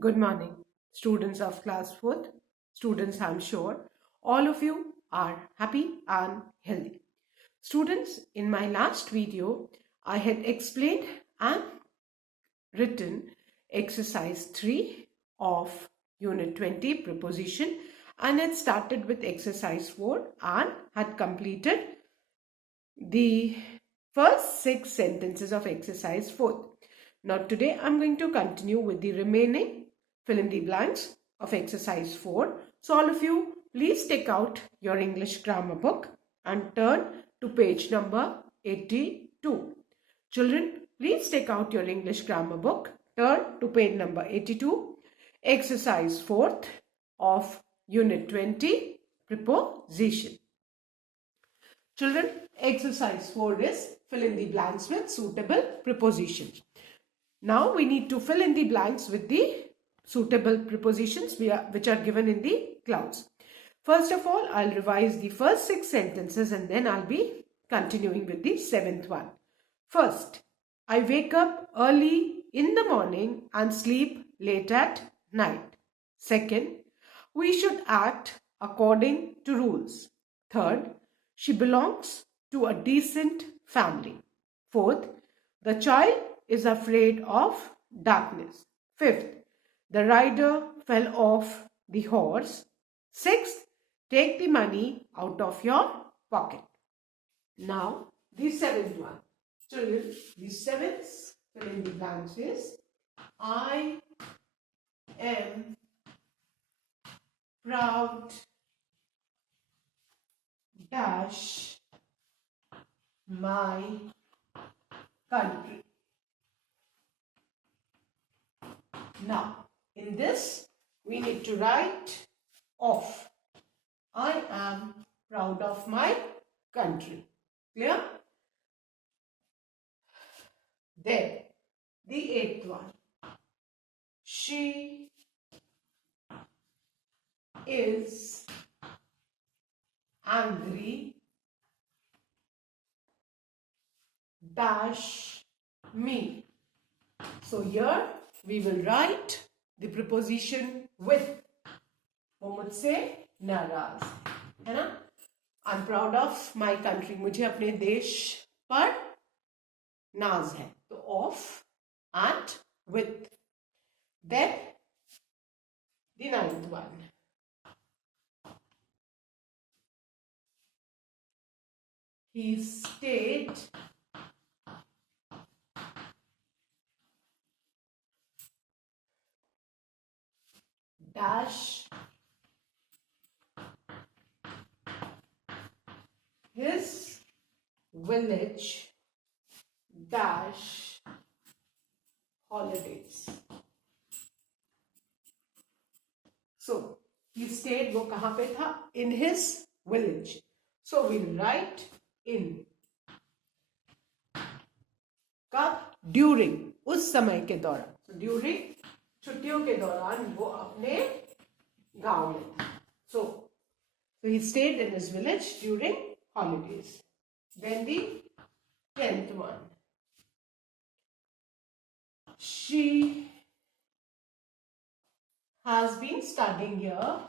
Good morning, students of class 4th. Students, I'm sure all of you are happy and healthy. Students, in my last video, I had explained and written exercise 3 of unit 20 preposition and had started with exercise 4 and had completed the first 6 sentences of exercise 4. Now today I'm going to continue with the remaining fill in the blanks of exercise 4. So all of you please take out your English grammar book and turn to page number 82. Children, please take out your English grammar book, turn to page number 82, exercise 4th of unit 20, preposition. Children, exercise 4 is fill in the blanks with suitable prepositions. Now we need to fill in the blanks with the suitable prepositions which are given in the clouds. First of all, I'll revise the first 6 sentences and then I'll be continuing with the 7th one. First, I wake up early in the morning and sleep late at night. Second, we should act according to rules. Third, she belongs to a decent family. Fourth, the child is afraid of darkness. Fifth, the rider fell off the horse. Sixth, take the money out of your pocket. Now, the 7th one. Children, the 7th fill in the blanks is I am proud dash my country. Now, in this, we need to write off. I am proud of my country. Clear? Then, the 8th one. She is angry dash me. So here we will write the preposition with. वो मुझसे नाराज है ना. I'm proud of my country. मुझे अपने देश पर नाज है. तो of and with. Then the 9th one. He stayed dash his village dash holidays. So he stayed, वो कहाँ पे था? In his village. So we'll write in. कब? During, उस समय के दौरान. So during, छुट्टियों के दौरान वो अपने गांव में था. So he stayed in his village during holidays. Then the 10th one. She has been studying here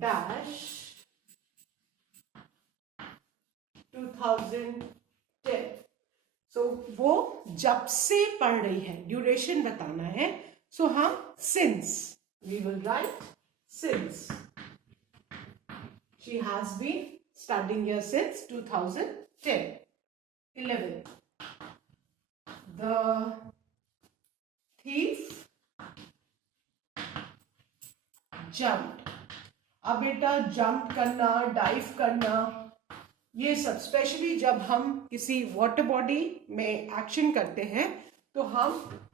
dash 2010. So वो जब से पढ़ रही है, ड्यूरेशन बताना है. So हम since, we will write since. She has been studying here since 2010. 11. The thief jumped. अब बेटा जंप करना, डाइव करना, ये सब स्पेशली जब हम किसी वाटर बॉडी में एक्शन करते हैं तो हम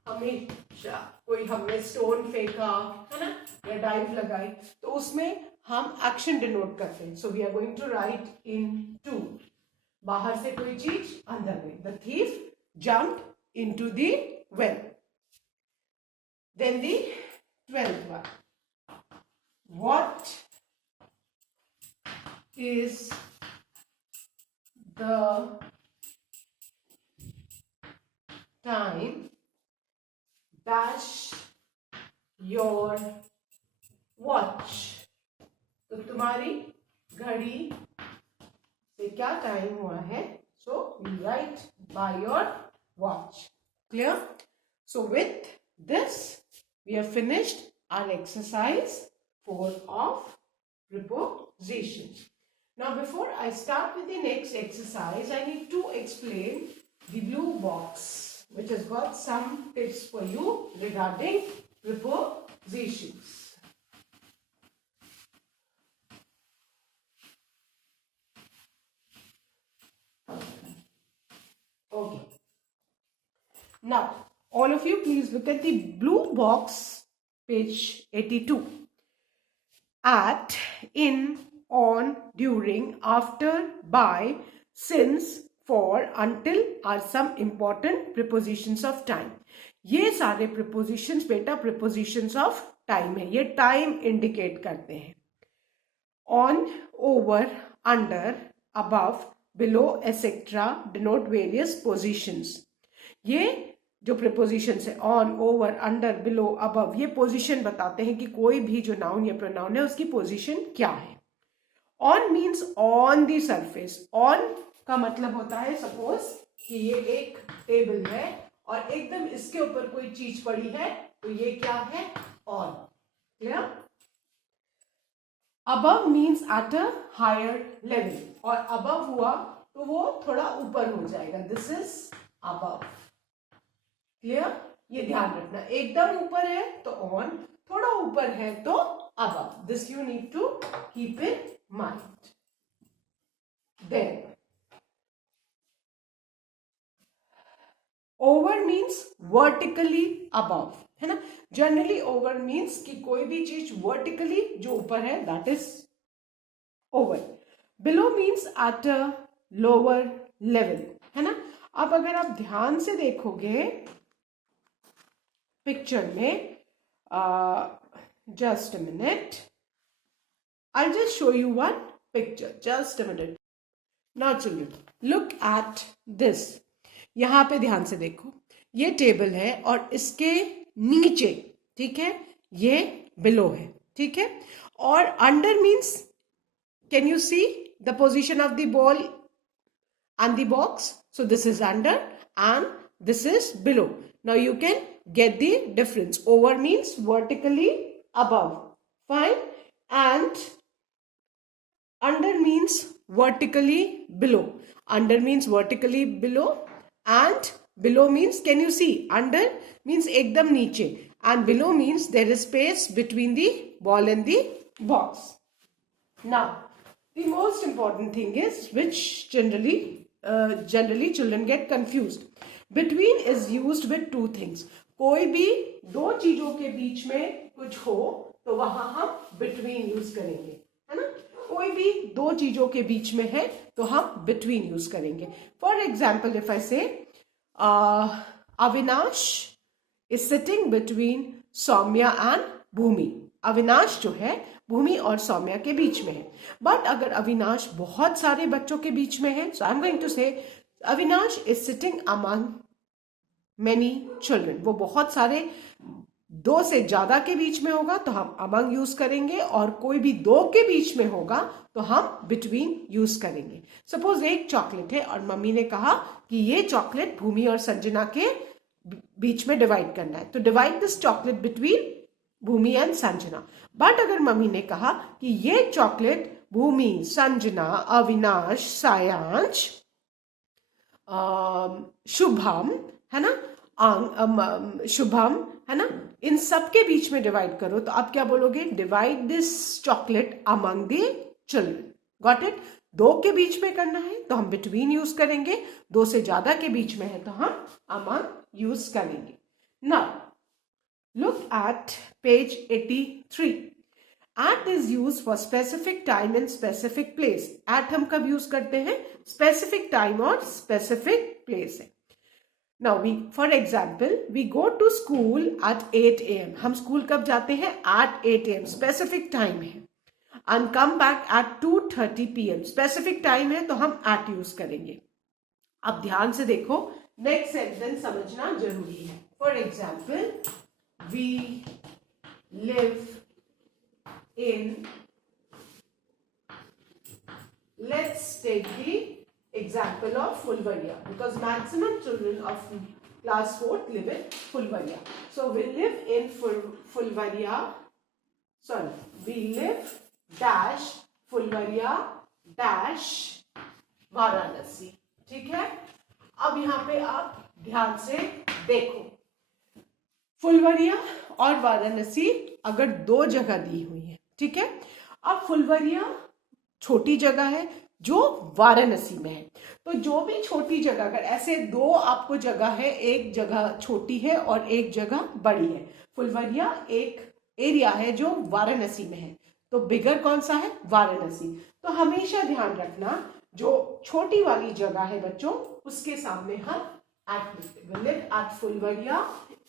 हमेशा कोई हमने स्टोन फेंका है ना या डाइव लगाई तो उसमें हम एक्शन डिनोट करते हैं. So we are going to write into. बाहर से कोई चीज अंदर गई. The thief jumped into the well. Then the 12th one. what is the time dash your watch? तो तुम्हारी घड़ी से क्या टाइम हुआ है? So we write by your watch. Clear? So with this we have finished our exercise 4 of prepositions. Now before I start with the next exercise, I need to explain the blue box, which has got some tips for you regarding prepositions. Okay. Now, all of you please look at the blue box, page 82. At, in, on, during, after, by, since, for, until are some important prepositions of time. ये सारे prepositions बेटा prepositions of time है. ये time indicate करते हैं. On, over, under, above, below, etc. denote various positions. ये जो प्रीपोजिशंस है on, over, under, below, above, ये पोजीशन बताते हैं कि कोई भी जो नाउन या प्रोनाउन है उसकी पोजीशन क्या है. On means on the surface. On का मतलब होता है सपोज कि ये एक टेबल है और एकदम इसके ऊपर कोई चीज पड़ी है तो ये क्या है? On. Clear? Above means at a higher level, और अबव हुआ तो वो थोड़ा ऊपर हो जाएगा. This is above. क्लियर? ये ध्यान रखना. एकदम ऊपर है तो ऑन, थोड़ा ऊपर है तो above. This you need to keep in mind. Then over means vertically above, है ना. जनरली ओवर मीन्स कि कोई भी चीज वर्टिकली जो ऊपर है, that is over. Below means at a lower level, है ना. अब अगर आप ध्यान से देखोगे पिक्चर में, just a minute, I'll just show you one picture. Just a minute. Now children, look at this. यहां पे ध्यान से देखो. ये टेबल है और इसके नीचे, ठीक है, ये बिलो है, ठीक है. और under means, can you see the position of the ball and the box? So this is under and this is below. Now you can get the difference. Over means vertically above, fine, and under means vertically below. Under means vertically below and below means, can you see, under means ekdam niche and below means there is space between the ball and the box. Now the most important thing is, which generally children get confused. Between is used with two things. कोई भी दो चीजों के बीच में कुछ हो तो वहां हम between यूज करेंगे, है ना. कोई भी दो चीजों के बीच में है तो हम between यूज करेंगे. For example, if I say Avinash is sitting between Saumya and Bhumi. Avinash जो है भूमि और सौम्या के बीच में है. बट अगर अविनाश बहुत सारे बच्चों के बीच में है, सो आई एम गोइंग टू से Avinash is sitting among many children. वो बहुत सारे, दो से ज्यादा के बीच में होगा तो हम अमंग यूज करेंगे, और कोई भी दो के बीच में होगा तो हम बिटवीन यूज करेंगे. सपोज एक चॉकलेट है और मम्मी ने कहा कि ये चॉकलेट भूमि और संजना के बीच में डिवाइड करना है, तो divide this chocolate between Bhoomi and Sanjana. But अगर मम्मी ने कहा कि ये चॉकलेट भूमि, संजना, अविनाश, सायांश, शुभम, है ना, शुभम, है ना, इन सब के बीच में डिवाइड करो, तो आप क्या बोलोगे? Divide this chocolate among the children. Got it? दो के बीच में करना है तो हम बिटवीन यूज करेंगे, दो से ज्यादा के बीच में है तो हम अमंग यूज करेंगे. Now look at page 83. At is used for specific time and specific place. At हम कब यूज करते हैं? specific time और specific place है. Now we for example we go to school at 8 AM. हम स्कूल कब जाते हैं? At 8 AM. स्पेसिफिक टाइम है. And come back at 2:30 PM. Specific time है तो हम एट यूज करेंगे. अब ध्यान से देखो, नेक्स्ट सेंटेंस समझना जरूरी है. For example, we live in, let's take the example of Fulvaria, because maximum children of class 4th live in Fulvaria. So we live in Fulvaria, sorry, we live dash Fulvaria dash Varanasi. ठीक है. अब यहाँ पे आप ध्यान से देखो, फुलवरिया और वाराणसी अगर दो जगह दी हुई है, ठीक है. अब फुलवरिया छोटी जगह है जो वाराणसी में है, तो जो भी छोटी जगह, अगर ऐसे दो आपको जगह है, एक जगह छोटी है और एक जगह बड़ी है. फुलवरिया एक एरिया है जो वाराणसी में है, तो बिगर कौन सा है? वाराणसी. तो हमेशा ध्यान रखना, जो छोटी वाली जगह है बच्चों, उसके सामने हम एट फुलवरिया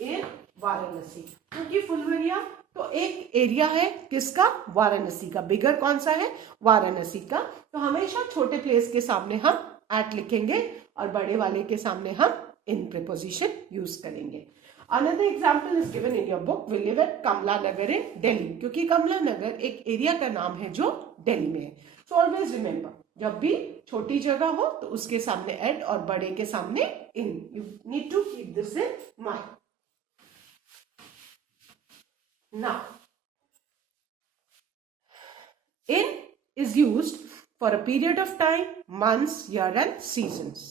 इन वाराणसी, क्योंकि फुलवरिया तो एक एरिया है किसका? वाराणसी का. बिगर कौन सा है? वाराणसी का. तो हमेशा छोटे प्लेस के सामने हम एट लिखेंगे और बड़े वाले के सामने हम इन प्रीपोजिशन यूज करेंगे. Another example is given in your book. We live at Kamla Nagar in Delhi, क्योंकि कमला नगर एक एरिया का नाम है जो दिल्ली में है. सो ऑलवेज रिमेंबर, जब भी छोटी जगह हो तो उसके सामने एट और बड़े के सामने in. You need to keep this in mind. Now, in is used for a period of time, months, year and seasons.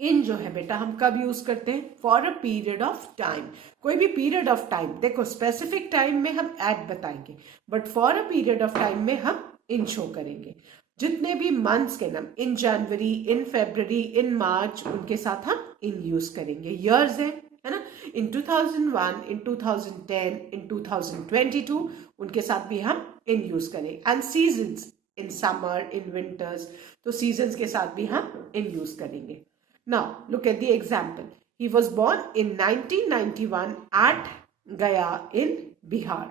in जो है बेटा हम कब यूज करते हैं? For a period of time. कोई भी पीरियड ऑफ टाइम, देखो स्पेसिफिक टाइम में हम एट बताएंगे, but for a period of time में हम इन शो करेंगे. जितने भी मंथ्स के नाम, इन जनवरी, इन फेब्रवरी, इन मार्च, उनके साथ हम इन यूज करेंगे. ईयर्स है ना, इन 2001, इन 2010, इन 2022, उनके साथ भी हम इन यूज करेंगे. And seasons, in summer, in winters, तो सीजन्स के साथ भी हम इन यूज करेंगे. Now look at the example. He was born in 1991 at Gaya in Bihar.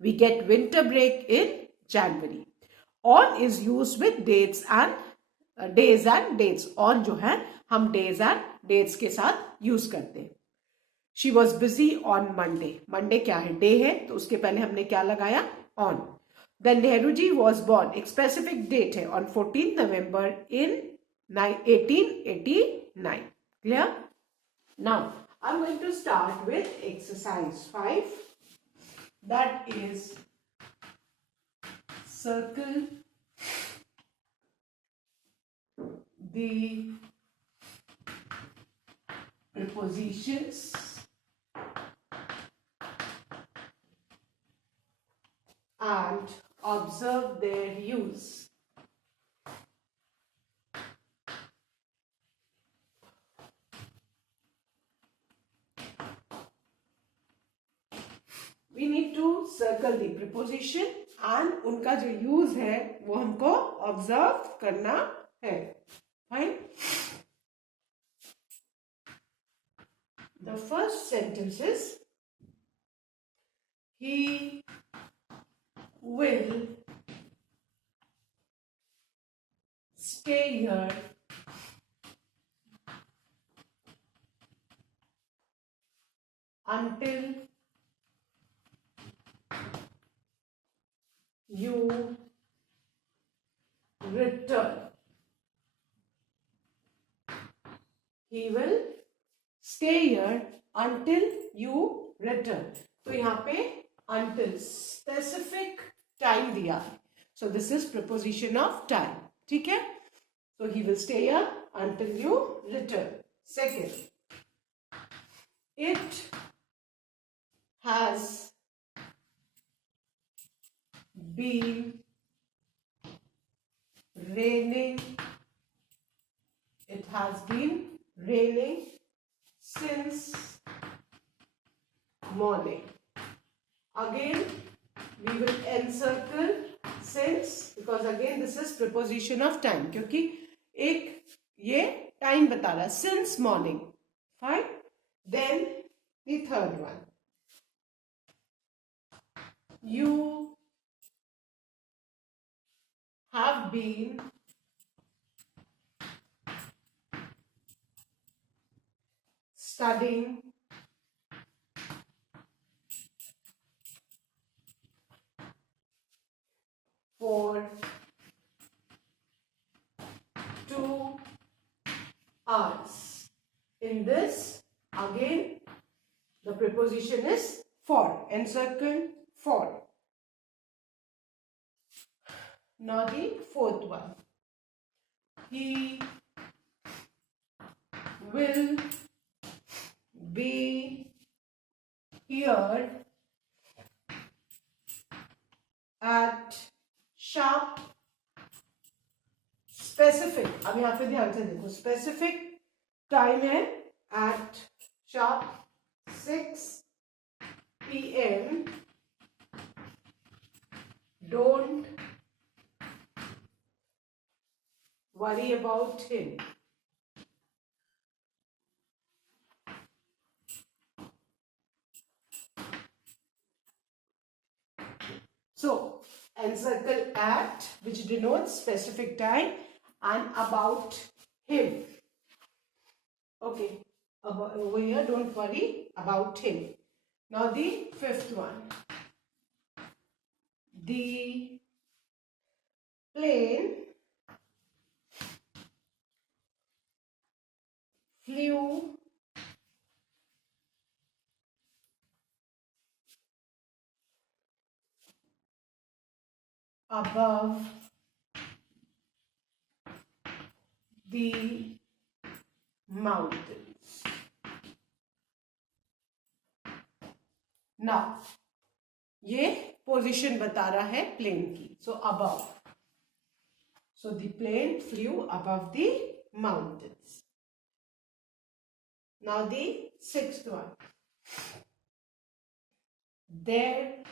We get winter break in January. On is use with dates and days and dates. On जो है हम days and dates के साथ यूज करते हैं. She was busy on Monday. Monday क्या है? डे है, तो उसके पहले हमने क्या लगाया? On. Then Nehru ji was born, एक स्पेसिफिक डेट है, ऑन 14 नवंबर इन 1889. क्लियर? Now I am going to start with exercise 5, that is circle the prepositions and observe their use. We need to circle the preposition and उनका जो यूज है वो हमको ऑब्जर्व करना है. Fine. The first sentence is he will stay here until you return. He will stay here until you return. तो यहाँ पे until specific time दिया है. So this is preposition of time. ठीक है? So he will stay here until you return. Second, it has been raining. It has been raining since morning. Again, we will encircle since, because again this is preposition of time. क्योंकि एक ये टाइम बता रहा है, since morning. Fine. Then the third one. You have been studying for 2 hours. In this, again, the preposition is for. Encircle for. Now the fourth one. He will be here at sharp specific. अब यहाँ पे ध्यान से देखो, specific time है at sharp 6 p.m. Don't worry about him. So, encircle at, which denotes specific time, and about him. Okay, over here, don't worry about him. Now the fifth one. The plane flew above the mountains. Now, ये पोजीशन बता रहा है प्लेन की. So above. So the plane flew above the mountains. Now the sixth one. There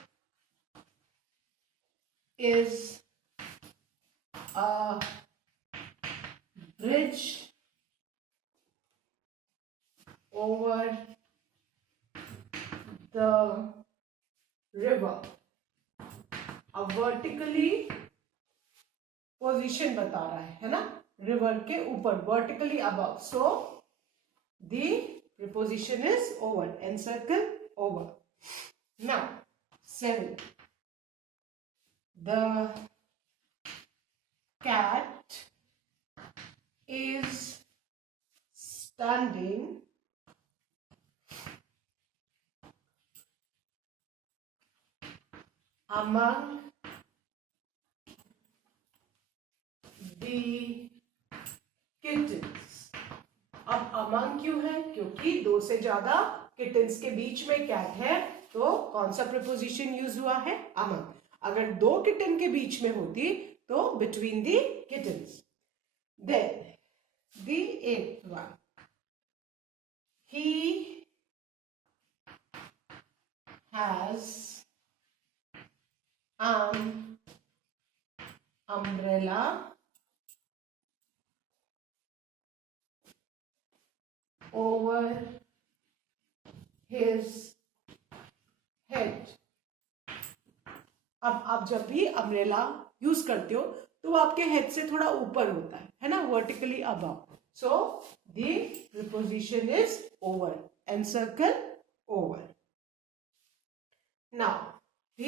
is a bridge over the river. अब vertically position बता रहा है ना, river के ऊपर, vertically above. So the preposition is over. Encircle over. Now 7. The cat is standing among the kittens. अब among क्यों है? क्योंकि 2 से ज्यादा kittens के बीच में cat है, तो कौन सा preposition यूज हुआ है? among. अगर 2 kitten के बीच में होती तो between the kittens. Then the 8th one. He has an umbrella over his head. अब आप जब भी अम्ब्रेला यूज करते हो तो वो आपके हेड से थोड़ा ऊपर होता है ना, vertically above. So the preposition is over. Encircle over. Now the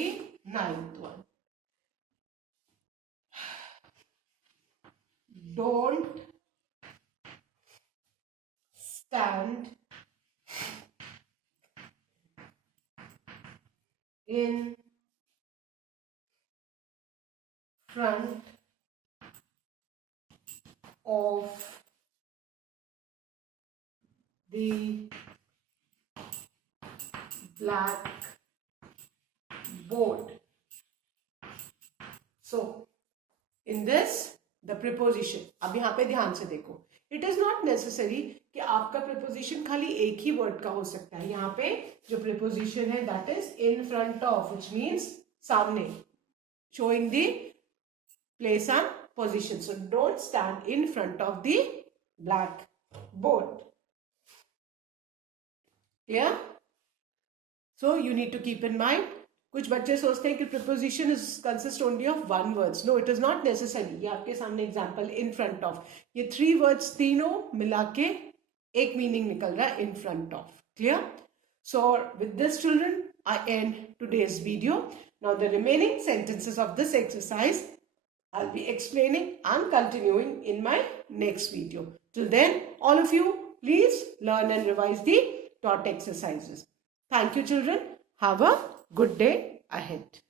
9th one. Don't stand in front of the blackboard. So, in this, the preposition. अब यहाँ पे ध्यान से देखो. It is not necessary कि आपका preposition खाली एक ही word का हो सकता है. यहाँ पे जो preposition है that is in front of, which means सामने, showing the place and position. So don't stand in front of the blackboard. Clear? So you need to keep in mind, कुछ बच्चे सोचते हैं कि preposition is consist only of one words. No, it is not necessary. ये आपके सामने example in front of. ये 3 words तीनों मिला के एक meaning निकल रहा है in front of. Clear? So with this, children, I end today's video. Now the remaining sentences of this exercise I'll be explaining and continuing in my next video. Till then, all of you, please learn and revise the taught exercises. Thank you, children. Have a good day ahead.